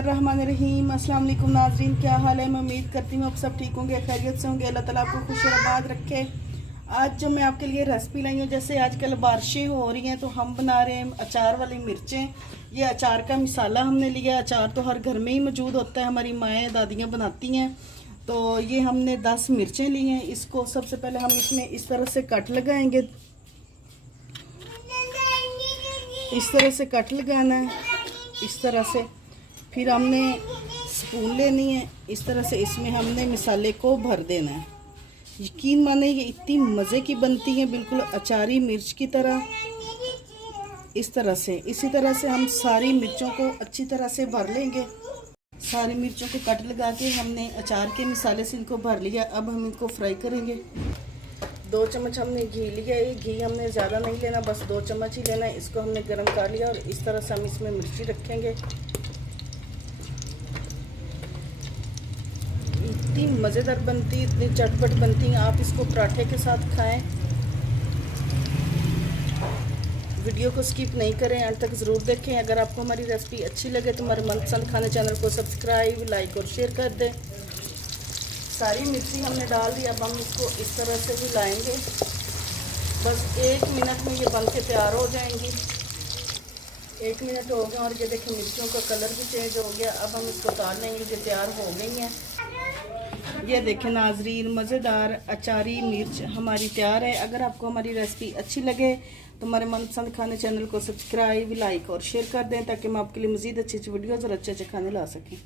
बिस्मिल्लाहिर्रहमानिर्रहीम। अस्सलाम वालेकुम नाज़रीन, क्या हाल है। मैं उम्मीद करती हूँ आप सब ठीक होंगे, खैरियत से होंगे। अल्लाह ताला आपको खुश और आबाद रखे। आज जो मैं आपके लिए रेसिपी लाई हूँ, जैसे आजकल बारिशें हो रही हैं तो हम बना रहे हैं अचार वाली मिर्चें। ये अचार का मिसाला हमने लिया। अचार तो हर घर में ही मौजूद होता है, हमारी माएँ दादियाँ बनाती हैं। तो ये हमने 10 मिर्चें ली हैं। इसको सबसे पहले हम इसमें इस तरह से कट लगाएंगे। इस तरह से कट लगाना है, इस तरह से। फिर हमने स्पून लेनी है, इस तरह से इसमें हमने मिसाले को भर देना है। यकीन माने ये इतनी मज़े की बनती है, बिल्कुल अचारी मिर्च की तरह। इस तरह से, इसी तरह से हम सारी मिर्चों को अच्छी तरह से भर लेंगे। सारी मिर्चों को कट लगा के हमने अचार के मिसाले से इनको भर लिया। अब हम इनको फ्राई करेंगे। 2 चम्मच हमने घी लिया। ये घी हमने ज़्यादा नहीं लेना, बस 2 चम्मच ही लेना है। इसको हमने गर्म कर लिया और इस तरह से हम इसमें मिर्ची रखेंगे। इतनी मज़ेदार बनती, इतनी चटपट बनती हैं। आप इसको पराठे के साथ खाएं। वीडियो को स्किप नहीं करें, अंत तक ज़रूर देखें। अगर आपको हमारी रेसिपी अच्छी लगे तो हमारे मनपसंद खाने चैनल को सब्सक्राइब, लाइक और शेयर कर दें। सारी मिर्ची हमने डाल दी। अब हम इसको इस तरह से हिलाएंगे। बस 1 मिनट में ये बन के तैयार हो जाएंगी। 1 मिनट हो गया और ये देखें मिर्चियों का कलर भी चेंज हो गया। अब हम इसको उतार लेंगे। ये तैयार हो गई हैं। ये देखें नाजरीन, मज़ेदार अचारी मिर्च हमारी तैयार है। अगर आपको हमारी रेसिपी अच्छी लगे तो हमारे मनपसंद खाने चैनल को सब्सक्राइब, लाइक और शेयर कर दें, ताकि मैं आपके लिए मज़ीद अच्छी अच्छी वीडियोज़ और अच्छे अच्छे खाने ला सकें।